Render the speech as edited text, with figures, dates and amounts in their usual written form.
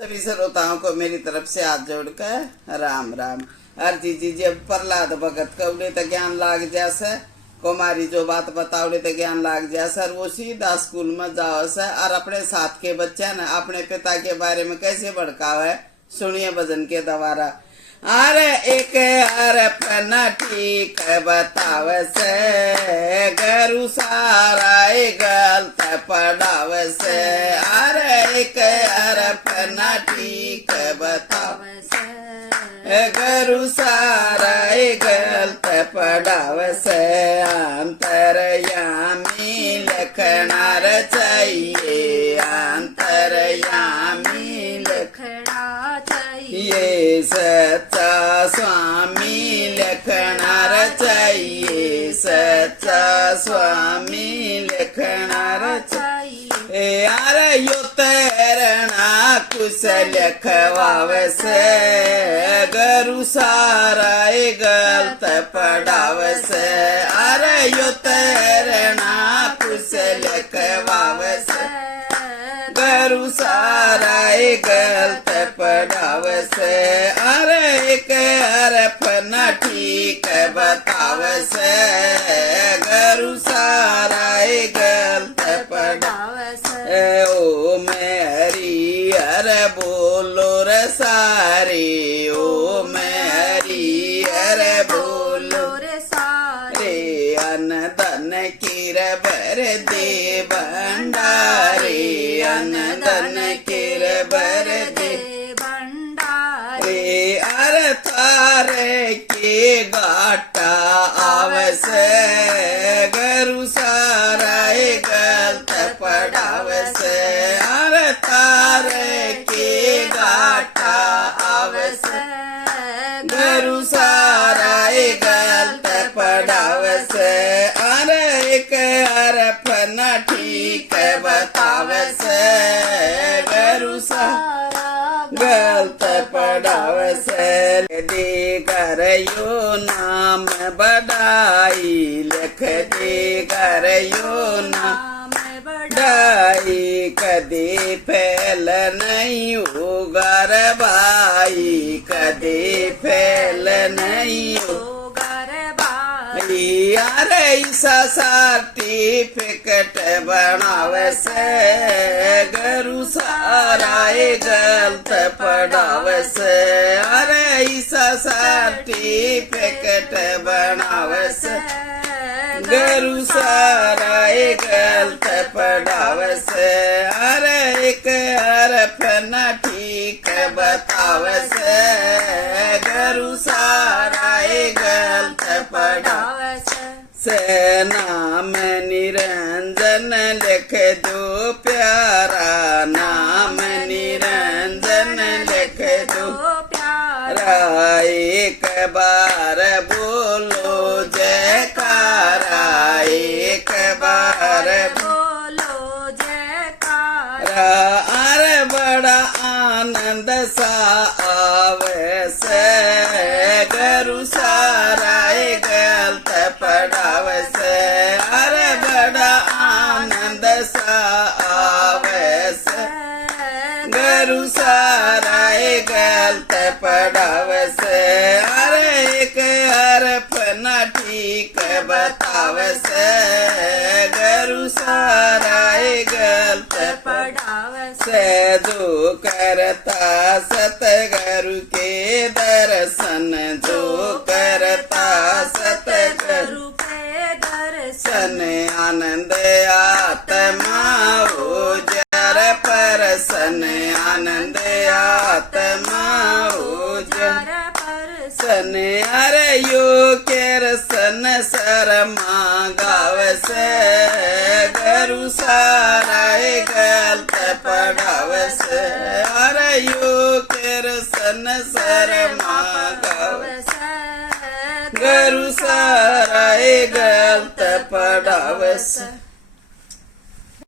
सभी श्रोताओं को मेरी तरफ से हाथ जोड़कर राम राम। अर्जी जी जब प्रहलाद भगत कवड़े तो ज्ञान लाग जैसे कुमारी जो बात बतावड़े तो ज्ञान लाग जैसा वो सीधा स्कूल में जाओ से और अपने साथ के बच्चे न अपने पिता के बारे में कैसे भड़कावे सुनिए भजन के द्वारा। अरे एक अरप न ठीक बतावे से गरु सारा गलत पढ़ावे से। अरे एक अरप न ठीक बतावे से गरु सारा गलत पढ़ावे से। अंतरयामी लखना चाहिए अंतरयामी लखना चाहिए सच्चा स्वामी लखना चाहिए सच्चा स्वामी लखना चाहिए। यार यो तैरना कुछ लखवावे से गरु सारा गलत पढ़ावे से। अरे यो तैरना कुछ लखवावे से गरु सारा गलत पढ़ावे से। अरे एक अरप न ठीक बतावे से गरु सारा गलत पढ़ावे से। ओ मेरी अरे बोलो रे सारी ओ मेरी अरे बोलो रे सारे अन धन किर बर दे भंडारे अन धन किर बर दे भंडारे। अरे तारे के गाटा आवस गरु सारा गलत पढ़ावस। अरे तारे के गाटा आवस गरु सारा गलत पढ़ावस। अरे एक अरप न ठीक बतावस गरु सारा गलत पढ़ावस। दे कर यो नाम बढ़ाई लिख दे कर यो नाम बढ़ाई कदे फैल नहीं होगा रे भाई कदे फैल नहीं होगा रे भाई। अरे ऐसा सर्टिफिकेट बनावे से गरु सारा गलत पढ़ावे से। अरे ऐसा सर्टिफिकेट बनावे से गरु सारा गलत पढ़ावे से। अरे एक अरप न ठीक बतावे से गरु सारा गलत पढ़ावे से। नाम निरंजन लिख दो प्यारा नाम निरंजन लिख दो प्यारा। एक बार बोलो जयकारा एक बार बोलो जयकारा। अरे बड़ा आनंद सा आवे से गरु सारा गलत पढ़ावे से। अरे बड़ा आनंद सा आवे से गरु सारा गलत पढ़ावे से। अरे एक अरप न ठीक बतावे से गरु सारा गलत पढ़ावे से। जो करता सतगुरु के दर्शन जो करता सतगुरु के दर्शन आनंद आत्मा हो जर परसन आनंद आत्मा हो जर परसन। अरे यो केरसन शर्मा गावस गरु सारा गलत पढ़ावस। अरे यो केरसन शर्मा गावस गरु सारा गलत पढ़ावस।